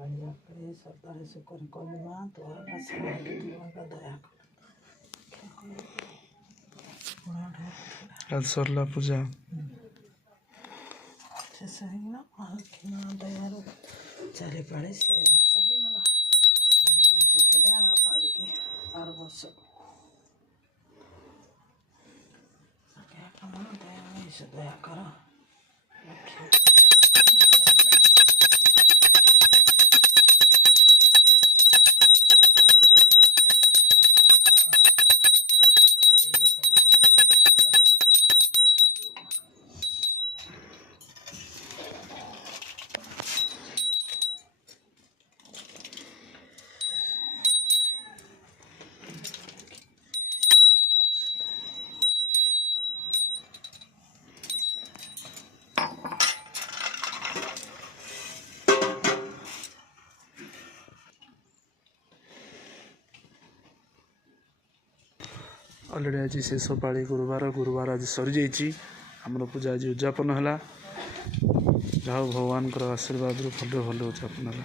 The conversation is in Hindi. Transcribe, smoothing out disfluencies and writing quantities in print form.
पानी सरदार से कर कलिमा तो का दया आज सरला पूजा से सही ना दया चली पड़े से सही गला बची थे पाड़ी की और बस दया से दया करो अलरेडी आज शेष पाड़ी गुरुवार आज सरी जाइए आमर पूजा आज उद्यापन है जहाँ भगवान आशीर्वाद भले भले उद्यापन है।